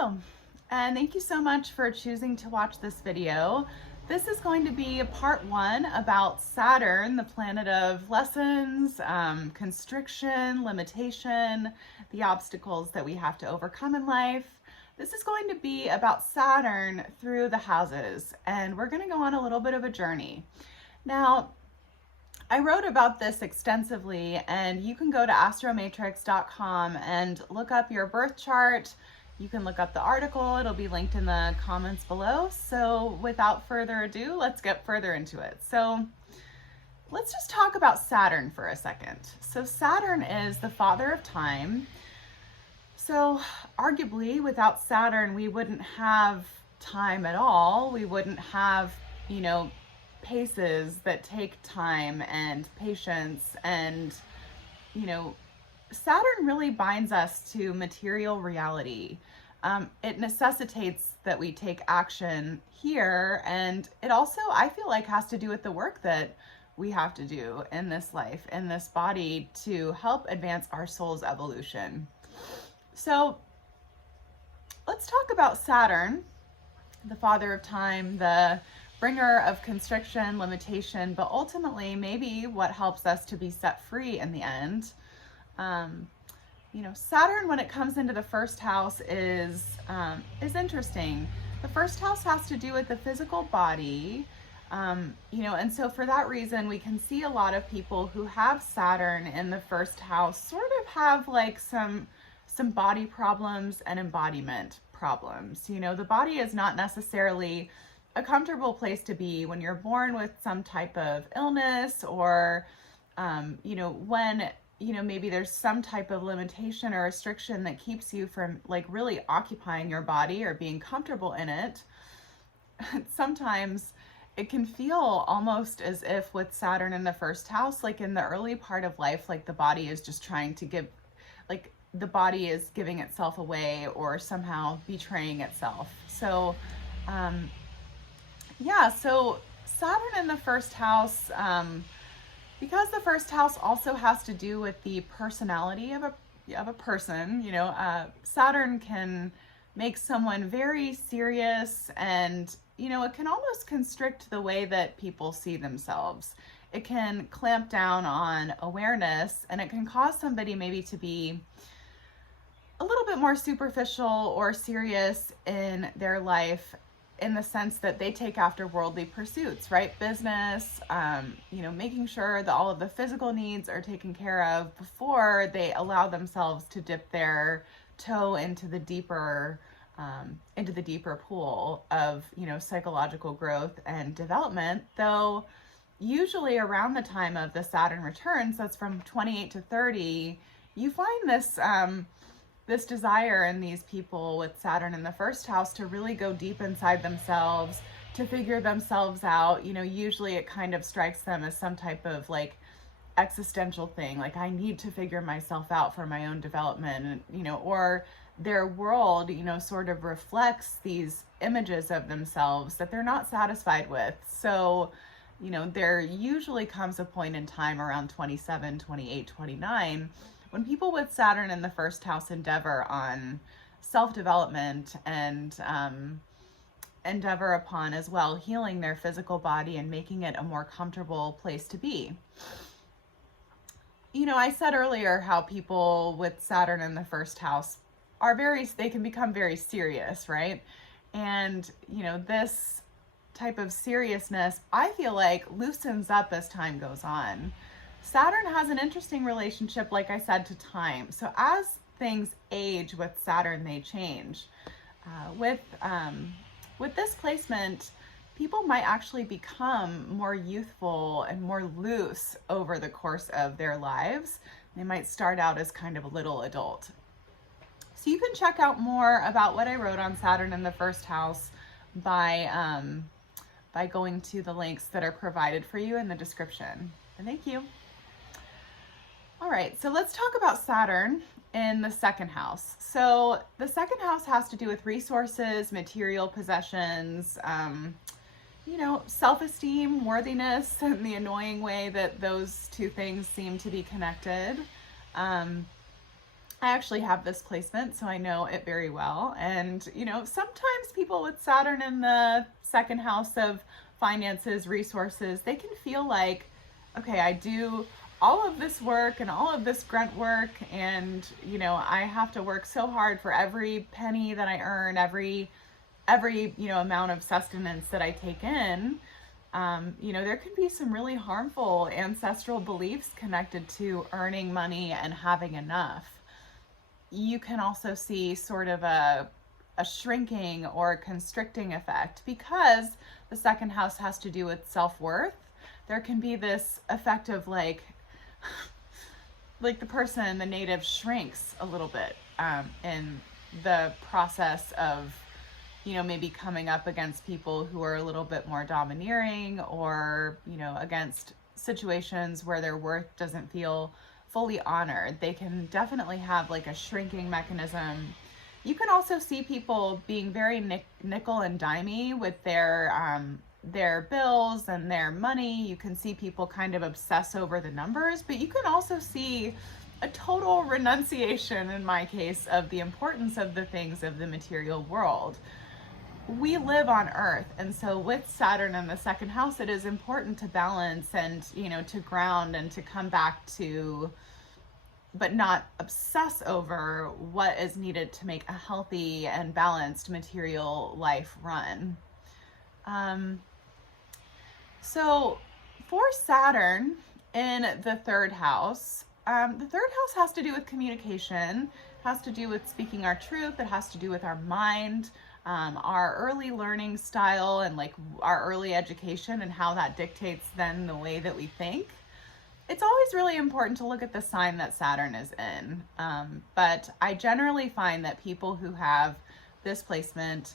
Hello, and thank you so much for choosing to watch this video. This is going to be part one about Saturn, the planet of lessons, constriction, limitation, the obstacles that we have to overcome in life. This is going to be about Saturn through the houses, and we're going to go on a little bit of a journey. Now, I wrote about this extensively, and you can go to AstroMatrix.com and look up your birth chart. You can look up the article. It'll be linked in the comments below. So without further ado, let's get further into it. So let's just talk about Saturn for a second. So Saturn is the father of time. So arguably without Saturn, we wouldn't have time at all. We wouldn't have, paces that take time and patience, and Saturn really binds us to material reality. It necessitates that we take action here, and it also, I feel like, has to do with the work that we have to do in this life, in this body, to help advance our soul's evolution. So let's talk about Saturn, the father of time, the bringer of constriction, limitation, but ultimately maybe what helps us to be set free in the end. Saturn, when it comes into the first house, is interesting. The first house has to do with the physical body, and so for that reason, we can see a lot of people who have Saturn in the first house sort of have like some body problems and embodiment problems. The body is not necessarily a comfortable place to be when you're born with some type of illness, or when maybe there's some type of limitation or restriction that keeps you from like really occupying your body or being comfortable in it. Sometimes it can feel almost as if with Saturn in the first house, like in the early part of life, like the body is just trying to give, like the body is giving itself away or somehow betraying itself. So so Saturn in the first house, because the first house also has to do with the personality of a person, Saturn can make someone very serious, and, it can almost constrict the way that people see themselves. It can clamp down on awareness, and it can cause somebody maybe to be a little bit more superficial or serious in their life, in the sense that they take after worldly pursuits, right? Business, making sure that all of the physical needs are taken care of before they allow themselves to dip their toe into the deeper pool of, psychological growth and development. Though usually around the time of the Saturn returns, that's from 28 to 30, you find this desire in these people with Saturn in the first house to really go deep inside themselves, to figure themselves out. Usually it kind of strikes them as some type of like existential thing, like I need to figure myself out for my own development, or their world, sort of reflects these images of themselves that they're not satisfied with. So, there usually comes a point in time around 27, 28, 29, when people with Saturn in the first house endeavor on self-development and endeavor upon as well healing their physical body and making it a more comfortable place to be. I said earlier how people with Saturn in the first house they can become very serious, right? And, this type of seriousness, I feel like, loosens up as time goes on. Saturn has an interesting relationship, like I said, to time. So as things age with Saturn, they change. With this placement, people might actually become more youthful and more loose over the course of their lives. They might start out as kind of a little adult. So you can check out more about what I wrote on Saturn in the first house by going to the links that are provided for you in the description. And thank you. All right, so let's talk about Saturn in the second house. So the second house has to do with resources, material possessions, self-esteem, worthiness, and the annoying way that those two things seem to be connected. I actually have this placement, so I know it very well. And, you know, sometimes people with Saturn in the second house of finances, resources, they can feel like, okay, I do all of this work and all of this grunt work, and, you know, I have to work so hard for every penny that I earn, every you know, amount of sustenance that I take in. You know, there can be some really harmful ancestral beliefs connected to earning money and having enough. You can also see sort of a shrinking or constricting effect because the second house has to do with self-worth. There can be this effect of like the person, the native, shrinks a little bit in the process of, you know, maybe coming up against people who are a little bit more domineering, or, you know, against situations where their worth doesn't feel fully honored. They can definitely have like a shrinking mechanism. You can also see people being very nickel and dimey with their bills and their money. You can see people kind of obsess over the numbers, but you can also see a total renunciation, in my case, of the importance of the things of the material world. We live on Earth, and so with Saturn in the second house, it is important to balance and, you know, to ground and to come back to, but not obsess over what is needed to make a healthy and balanced material life run. So for Saturn in the third house, the third house has to do with communication, has to do with speaking our truth, it has to do with our mind, our early learning style, and like our early education, and how that dictates then the way that we think. It's always really important to look at the sign that Saturn is in. But I generally find that people who have this placement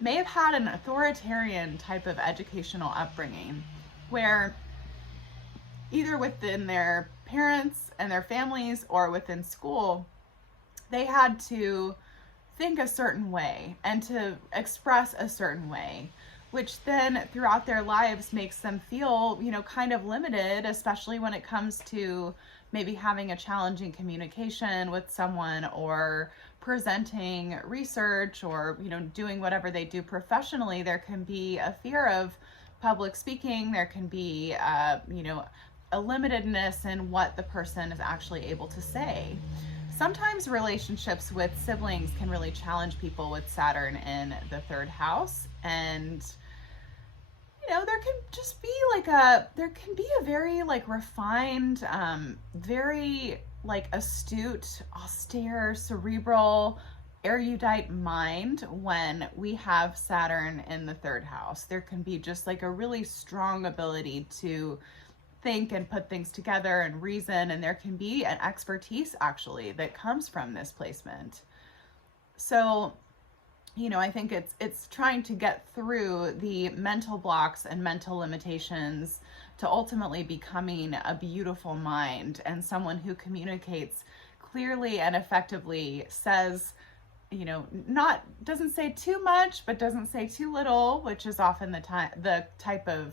may have had an authoritarian type of educational upbringing, where either within their parents and their families or within school, they had to think a certain way and to express a certain way, which then throughout their lives makes them feel, you know, kind of limited, especially when it comes to maybe having a challenging communication with someone, or presenting research, or, you know, doing whatever they do professionally. There can be a fear of public speaking. There can be, you know, a limitedness in what the person is actually able to say. Sometimes relationships with siblings can really challenge people with Saturn in the third house. And, you know, there can just be like there can be a very like refined, very like astute, austere, cerebral, erudite mind when we have Saturn in the third house. There can be just like a really strong ability to think and put things together and reason, and there can be an expertise actually that comes from this placement. So, you know, I think it's trying to get through the mental blocks and mental limitations to ultimately becoming a beautiful mind, and someone who communicates clearly and effectively, says, you know, doesn't say too much but doesn't say too little, which is often the type of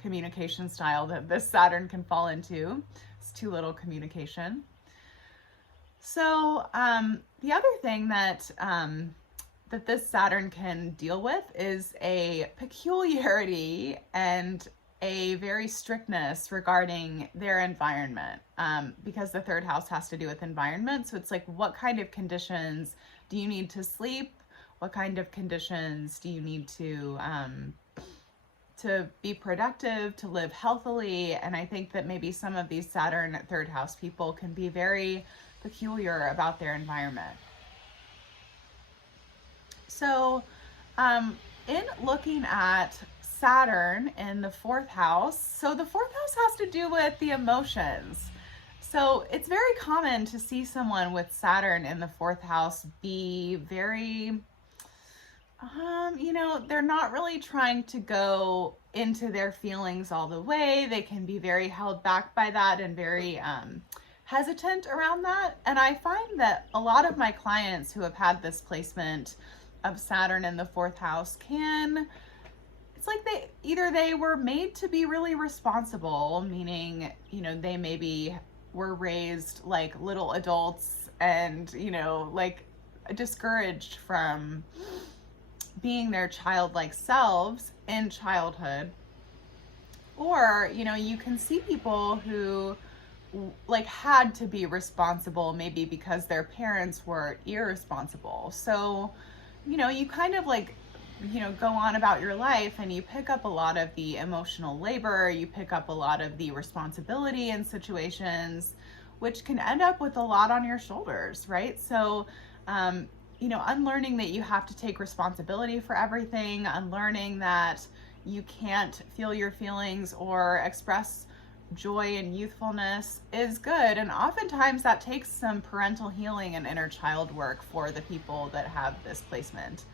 communication style that this Saturn can fall into. It's too little communication. So the other thing that that this Saturn can deal with is a peculiarity and a very strictness regarding their environment, because the third house has to do with environment. So it's like, what kind of conditions do you need to sleep? What kind of conditions do you need to be productive, to live healthily? And I think that maybe some of these Saturn third house people can be very peculiar about their environment. So in looking at Saturn in the fourth house, so the fourth house has to do with the emotions. So it's very common to see someone with Saturn in the fourth house be very, you know, they're not really trying to go into their feelings all the way. They can be very held back by that and very hesitant around that. And I find that a lot of my clients who have had this placement of Saturn in the fourth house it's like they were made to be really responsible, meaning, you know, they maybe were raised like little adults and, like discouraged from being their childlike selves in childhood. Or, you can see people who like had to be responsible maybe because their parents were irresponsible. So, you kind of like, go on about your life and you pick up a lot of the emotional labor, you pick up a lot of the responsibility in situations, which can end up with a lot on your shoulders, right? So, unlearning that you have to take responsibility for everything, unlearning that you can't feel your feelings or express joy and youthfulness is good. And oftentimes that takes some parental healing and inner child work for the people that have this placement.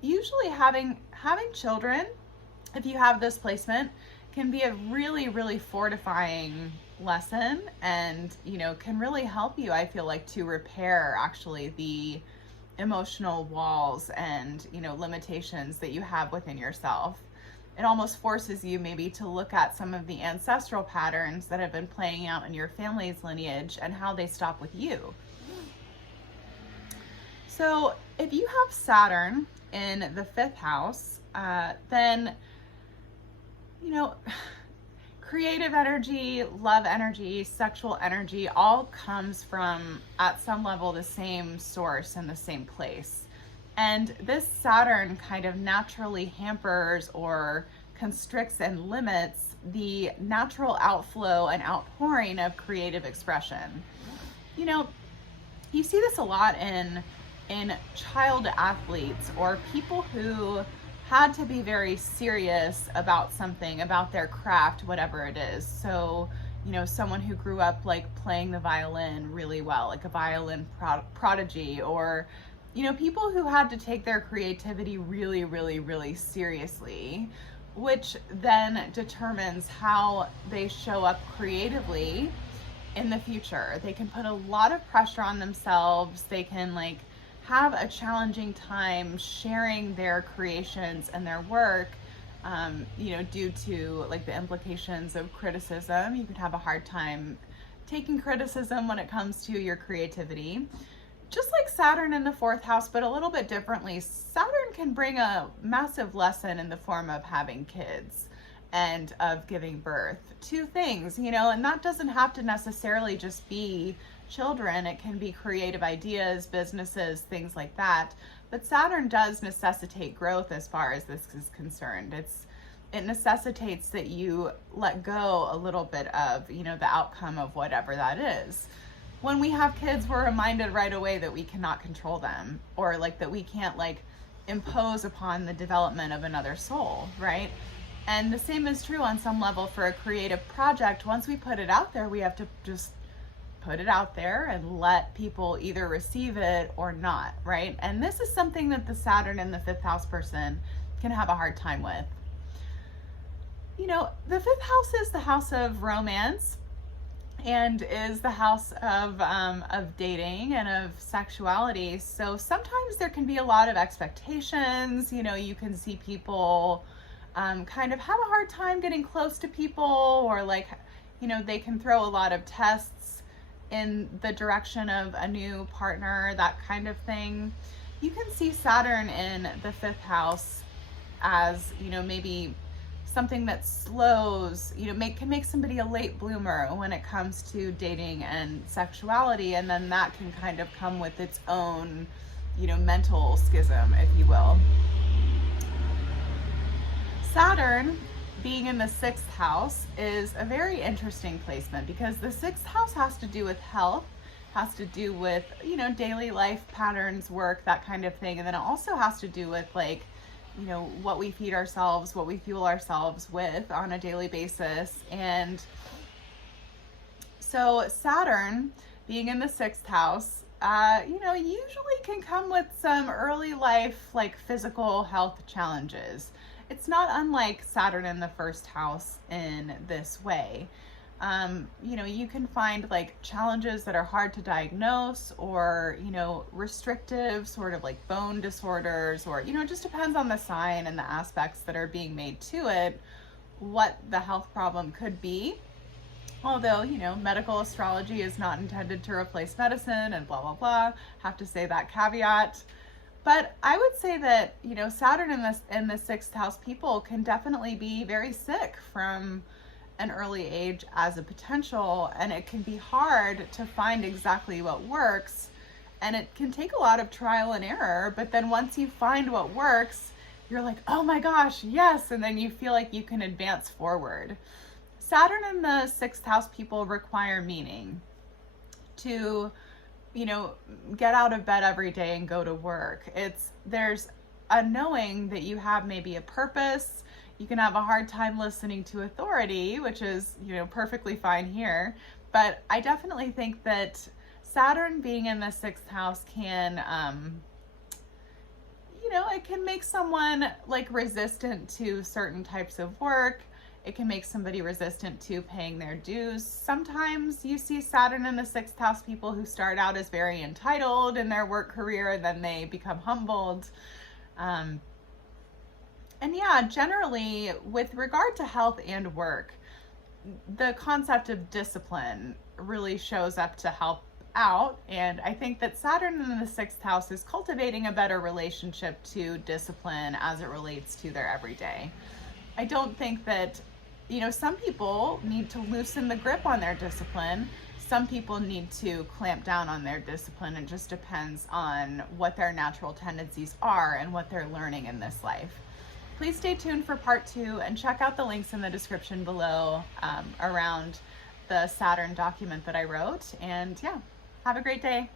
Usually having children, if you have this placement, can be a really, really fortifying lesson, and can really help you, I feel like, to repair actually the emotional walls and limitations that you have within yourself. It almost forces you maybe to look at some of the ancestral patterns that have been playing out in your family's lineage and how they stop with you. So if you have Saturn in the 5th house, then, creative energy, love energy, sexual energy all comes from, at some level, the same source and the same place. And this Saturn kind of naturally hampers or constricts and limits the natural outflow and outpouring of creative expression. You see this a lot in child athletes or people who had to be very serious about something, about their craft, whatever it is. So, someone who grew up like playing the violin really well, like a violin prodigy, or, people who had to take their creativity really, really, really seriously, which then determines how they show up creatively in the future. They can put a lot of pressure on themselves. They can like have a challenging time sharing their creations and their work, due to like the implications of criticism. You can have a hard time taking criticism when it comes to your creativity. Just like Saturn in the 4th house, but a little bit differently, Saturn can bring a massive lesson in the form of having kids and of giving birth to things, and that doesn't have to necessarily just be children. It can be creative ideas, businesses, things like that. But Saturn does necessitate growth as far as this is concerned. It necessitates that you let go a little bit of, the outcome of whatever that is. When we have kids, we're reminded right away that we cannot control them, or like that we can't like impose upon the development of another soul, right? And the same is true on some level for a creative project. Once we put it out there, we have to just put it out there and let people either receive it or not, right? And this is something that the Saturn in the 5th house person can have a hard time with. The 5th house is the house of romance and is the house of dating and of sexuality. So sometimes there can be a lot of expectations. You can see people kind of have a hard time getting close to people, or like, they can throw a lot of tests in the direction of a new partner, that kind of thing. You can see Saturn in the 5th house as, maybe something that slows, can make somebody a late bloomer when it comes to dating and sexuality. And then that can kind of come with its own, mental schism, if you will. Saturn being in the 6th house is a very interesting placement, because the 6th house has to do with health, has to do with, daily life patterns, work, that kind of thing. And then it also has to do with like, what we feed ourselves, what we fuel ourselves with on a daily basis. And so Saturn being in the 6th house, usually can come with some early life, like physical health challenges. It's not unlike Saturn in the 1st house in this way. You can find like challenges that are hard to diagnose, or, restrictive sort of like bone disorders, or, it just depends on the sign and the aspects that are being made to it, what the health problem could be. Although, you know, medical astrology is not intended to replace medicine and blah, blah, blah. Have to say that caveat. But I would say that, you know, Saturn in the sixth house people can definitely be very sick from an early age as a potential, and it can be hard to find exactly what works, and it can take a lot of trial and error. But then once you find what works, you're like, oh my gosh, yes, and then you feel like you can advance forward. Saturn in the sixth house people require meaning to, you know, get out of bed every day and go to work. There's a knowing that you have maybe a purpose. You can have a hard time listening to authority, which is, you know, perfectly fine here. But I definitely think that Saturn being in the sixth house can, you know, it can make someone like resistant to certain types of work. It can make somebody resistant to paying their dues. Sometimes you see Saturn in the sixth house people who start out as very entitled in their work career, and then they become humbled. And yeah, generally with regard to health and work, the concept of discipline really shows up to help out. And I think that Saturn in the sixth house is cultivating a better relationship to discipline as it relates to their everyday. I don't think that, you know, some people need to loosen the grip on their discipline. Some people need to clamp down on their discipline. It just depends on what their natural tendencies are and what they're learning in this life. Please stay tuned for part 2 and check out the links in the description below around the Saturn document that I wrote. And yeah, have a great day.